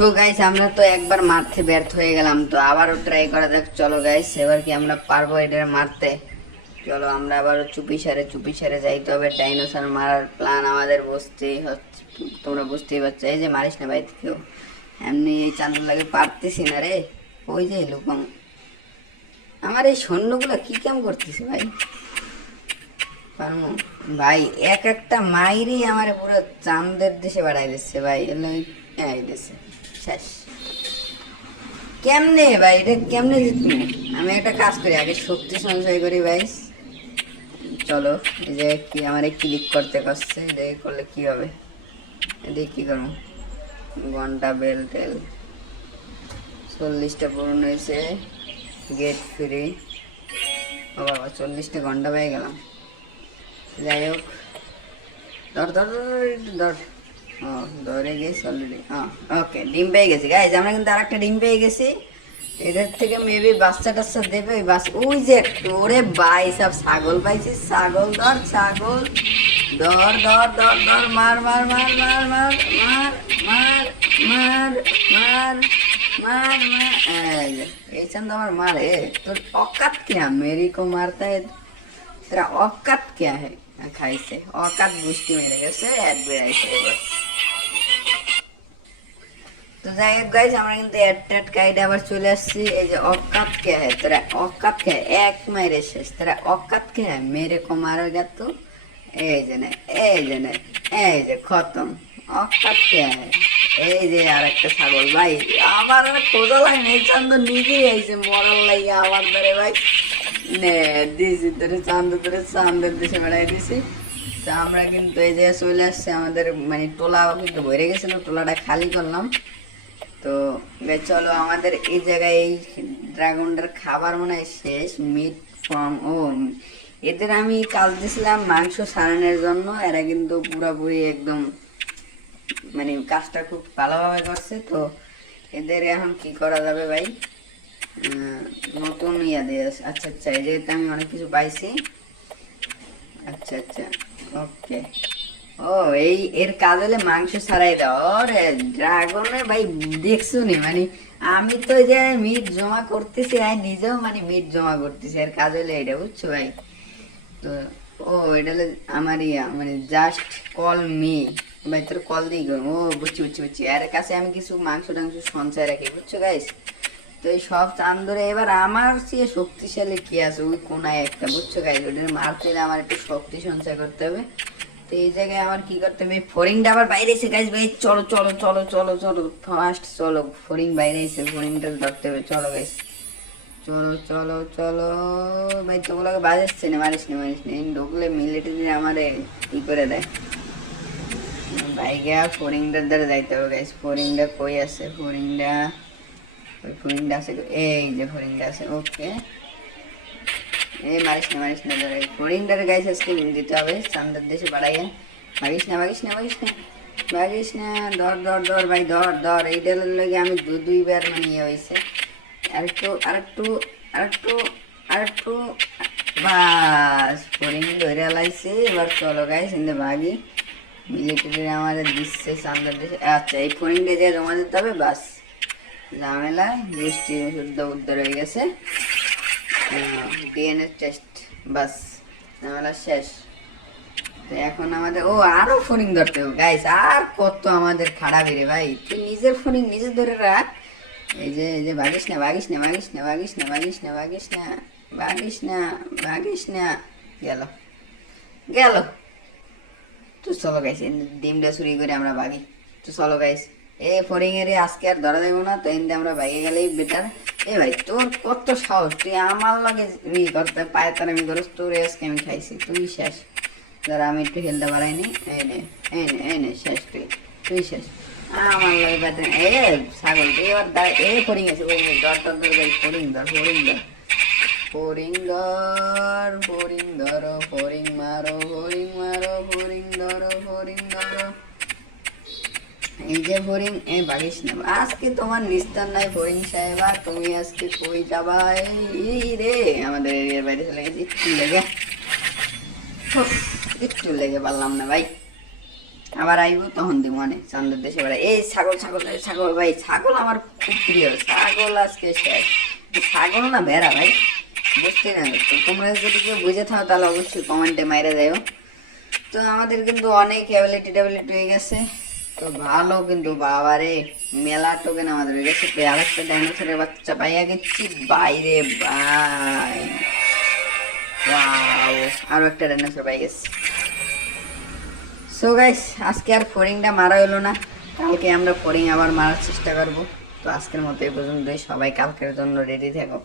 So guys আমরা তো একবার মারতে ব্যর্থ হয়ে গেলাম, তো আবারও ট্রাই করা যাক। চলো গাইস এবার কি আমরা পারব এটা মারতে? চলো, আমরা আবারও চুপি সারে চুপি সারে যাইতে হবে ডাইনোসর মারার প্ল্যান আমাদের বুঝতেই হচ্ছে। তোমরা বুঝতেই পারছ, এই যে মারিস না ভাই কেউ? এমনি এই চান্দুর লাগে পারতেছি না রে। ওই যে লুকম আমার এই সৈন্যগুলো কি কেম করতেছে ভাই? পারমু ভাই, এক একটা মাইরই আমার পুরো চাঁদের দেশে বাড়াই দিচ্ছে ভাই। এলো এই দেশে শেষ। কেমনে ভাই এটা কেমনে জিতবো? আমি একটা কাজ করি আগে শক্তি সঞ্চয় করি ভাই। চলো এই যে কি আমার ক্লিক করতে করছে দেখে করলে কি হবে? এদিকে কি করব? ঘণ্টা বেল টেল। চল্লিশটা পূরণ হয়েছে গেট ফ্রি ও বাবা চল্লিশটা ঘণ্টা পেয়ে গেলাম। যাই হোক ধর ধর ধর, ধর। ও ধরে গেছি অলরেডি হ্যাঁ ওকে ডিম পেয়ে গেছি গাইজ আমরা কিন্তু আর একটা ডিম পেয়ে গেছি এদের থেকে মেবি বাচ্চা টাচ্চা দেবে ওই বাচ্চা ওই যে ওরে ভাই সব ছাগল পাইছি ছাগল ধর ছাগল ধর ধর ধর ধর মার মার মার মার মার মার মার মার মার মার মার এই চান্দ আমার মারে তোর অকাত কিনা মেরি কো মারতা तेरा औकात क्या है খাই অকাত গুষ্টি মেরে গেছে অ্যাড বেড়াইছে তো যাই হোক গাইজ আমরা কিন্তু অ্যাড ট্যাড কাইডে আবার চলে আসছি এই যে অকাত কে হ্যাঁ তোরা অকাত কে এক মেরে শেষ তোরা অকাত কে হ্যাঁ মেরে কো মারা গেত এই যে না এই যে না এই যে খতম অকাত কে আহে এই যে আর একটা ছাগল ভাই আমার আর খোঁজা লাগে না এই চান্দ নিজেই আইছে মরার লাগে আমার ধরে ভাই নে দিছি ধরে চান্দ ধরে চান্দের দেশে বেড়াই দিছি। তো আমরা কিন্তু এই যে চলে আসছে, আমাদের মানে টোলা কিন্তু ভরে গেছিল, টোলাটা খালি করলাম। তো চলো আমাদের এই জায়গায় এই ড্রাগনটার খাবার মনে হয় শেষ মিট ফর্ম ও এদের আমি কাজ দিয়েছিলাম মাংস সারানোর জন্য, এরা কিন্তু পুরোপুরি একদম মানে কাজটা খুব ভালোভাবে করছে। তো এদের এখন কি করা যাবে ভাই? নতুন ইয়া দিয়ে আচ্ছা আচ্ছা এই আমি অনেক কিছু পাইছি। আচ্ছা আচ্ছা ওকে। ও, এই এর কাজ হলে মাংস ছাড়াই ড্রাগনে ভাই মানে আমি তো যে মিট জমা করতেছি আর নিজেও মানে মিট জমা করতেছি। এর কাজ হলে এটা বুঝছ ভাই? তো, ও, এটা হলো আমার ইয়া মানে জাস্ট কল মি ভাই, তোর কল দিই ও, বুঝছি বুঝছি বুঝছি। এর কাছে আমি কিছু মাংস টাংস সঞ্চয় রাখি, বুঝছ গাইস তো এই সব চান ধরে এবার আমার চেয়ে শক্তিশালী কি আছে? ওই কোনায় একটা, বুঝছ? গাইস ওটা মারতে আমার একটু শক্তি সঞ্চয় করতে হবে। তো এই জায়গায় আমার কি করতে হবে? ফরিংটা আবার বাইরে এসে গাইস ভাই, চলো চলো চলো চলো চলো ফার্স্ট চলো ফরিং বাইরে এসে ফরিংটা ধরতে হবে, চলো গাইস চলো চলো চলো, ভাই, তোগুলোকে বাজাচ্ছে না, মারিস না মারিস না ঢুকলে মিলিটারি আমারে ই করে দেয়? বাইকে ফোরিংটার দ্বারা যাইতে হবে গাইস ফোরিংটা কই আছে? ফোরিংটা ওই ফোরিংটা আছে এই যে ফোরিংটা আছে ওকে। এই মারিস না মারিস না, ধরে ফোরিংটার গাইস আজকে দিতে হবে চান্দার দেশে বাড়াইয়া। মারিস না মারিস না মারিস না মারিস না, ধর ধর ধর, ভাই, ধর ধর এইটার লাগে আমি দু, দুইবার মানে ইয়ে হয়েছে। আরেকটু আরেকটু আরেকটু আরেকটু বাস ফোরিং ধরে লাইছে, এবার চলো গাইস ইন্দে ভাগি। মিলিটারি আমাদের দিচ্ছে চান্দার দেশে। আচ্ছা এই ফোরিংটা যে জমা দিতে হবে, বাস। ঝামেলা বৃষ্টি শুদ্ধ উদ্ধার হয়ে গেছে। ডিএনএ টেস্ট বাস, ঝামেলা শেষ। তো এখন আমাদের, ও, আরও ফোনিং ধরতে হবে। গাইস আর কত আমাদের খাড়া বেড়ে ভাই। তুই নিজের ফোনিং নিজে ধরে রাখ। এই যে এই যে, ভাগিস না ভাগিস না ভাগিস না ভাগিস না ভাগিস না ভাগিস না ভাগিস না ভাগিস না। গেল। গেল। তো চলো গাইস ডিমটা চুরি করে আমরা ভাগি। তো চলো গাইস এ ফরিং এর আজকে আর ধরা দেবো না, তো এমনি আমরা ভাগে গেলেই বেটার। এ ভাই, তোর কত সাহস, তুই আমার লাগে ই করতে পায়ে তার আমি করস তোর আজকে আমি খাইছি, তুই শেষ। ধর, আমি একটু হেলতে পারাইনি এই নে এই নে এই নে, শেষ তুই তুই শেষ। আমার লাগে বেটার এ ছাগল তুই এবার দাঁড়া, এ ফরিং আছে ওই ধর ধর ধর, ভাই ফরিং ধর ফরিং ধর। ফরিং ধর ফরিং ধরো ফরিং মারো ফরিং মারো ফরিং ধরো ফরিং ধরো। যে ফরিং এ বাগিস না। আজকে তোমার নিস্তার নাই ফরিং সাহেবা তুমি আজকে কই যাবা এই রে? আমাদের এরিয়ার বাইরে চলে গেছে, একটু লেগে। একটু লেগে পারলাম না ভাই। আবার আইব, তখন দিব অনেক চান্দের দেশে বেড়াই। এই ছাগল ছাগল ছাগল ভাই, ছাগল আমার খুব প্রিয়। ছাগল আজকে শেষ। ছাগল না ভেড়া ভাই, বুঝতে না তো তোমরা যদি কেউ বুঝে থাও, তাহলে অবশ্যই কমেন্টে মাইরে যাও তো আমাদের কিন্তু অনেক অ্যাবিলিটি ট্যাবিলিটি হয়ে গেছে। তো ভালো, কিন্তু বাবারে, মেলা টোকেন আমাদের গেছে? আরেকটা ডাইনোসরের বাচ্চা পাইয়া গেছি? বাইরে বাই ওয়াও, আরও একটা ডাইনোসর পাই গেছি। সো গাইস আজকে আর ফড়িংটা মারা হলো না। কালকে আমরা ফড়িং আবার মারার চেষ্টা করব। তো আজকের মতো এই পর্যন্তই। সবাই কালকের জন্য রেডি থাকো।